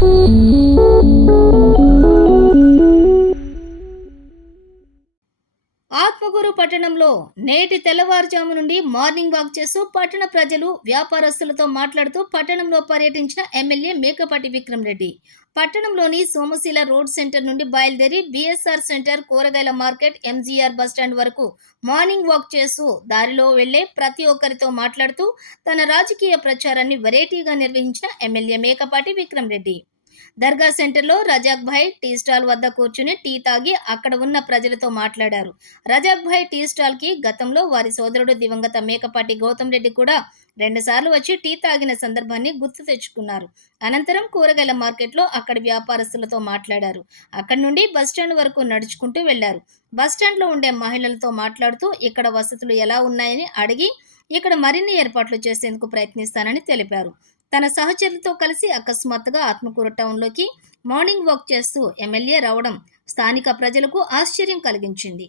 嗯。ఆత్మకూరు పట్టణంలో నేటి తెల్లవారుజాము నుండి మార్నింగ్ వాక్ చేస్తూ పట్టణ ప్రజలు వ్యాపారస్తులతో మాట్లాడుతూ పట్టణంలో పర్యటించిన ఎమ్మెల్యే మేకపాటి విక్రమ్ రెడ్డి. పట్టణంలోని సోమశీల రోడ్ సెంటర్ నుండి బయలుదేరి బిఎస్ఆర్ సెంటర్ కూరగాయల మార్కెట్ ఎంజీఆర్ బస్టాండ్ వరకు మార్నింగ్ వాక్ చేస్తూ దారిలో వెళ్ళే ప్రతి ఒక్కరితో మాట్లాడుతూ తన రాజకీయ ప్రచారాన్ని వెరైటీగా నిర్వహించిన ఎమ్మెల్యే మేకపాటి విక్రమ్ రెడ్డి. దర్గా సెంటర్లో రజాక్ భాయ్ టీ స్టాల్ వద్ద కూర్చుని టీ తాగి అక్కడ ఉన్న ప్రజలతో మాట్లాడారు. రజాక్ భాయ్ టీ స్టాల్కి గతంలో వారి సోదరుడు దివంగత మేకపాటి గౌతమ్ రెడ్డి కూడా రెండుసార్లు వచ్చి టీ తాగిన సందర్భాన్ని గుర్తు తెచ్చుకున్నారు. అనంతరం కూరగాయల మార్కెట్లో అక్కడి వ్యాపారస్తులతో మాట్లాడారు. అక్కడి నుండి బస్టాండ్ వరకు నడుచుకుంటూ వెళ్ళారు. బస్టాండ్లో ఉండే మహిళలతో మాట్లాడుతూ ఇక్కడ వసతులు ఎలా ఉన్నాయని అడిగి ఇక్కడ మరిన్ని ఏర్పాట్లు చేసేందుకు ప్రయత్నిస్తానని తెలిపారు. తన సహచరులతో కలిసి అకస్మాత్తుగా ఆత్మకూర టౌన్లోకి మార్నింగ్ వాక్ చేస్తూ ఎమ్మెల్యే రావడం స్థానిక ప్రజలకు ఆశ్చర్యం కలిగించింది.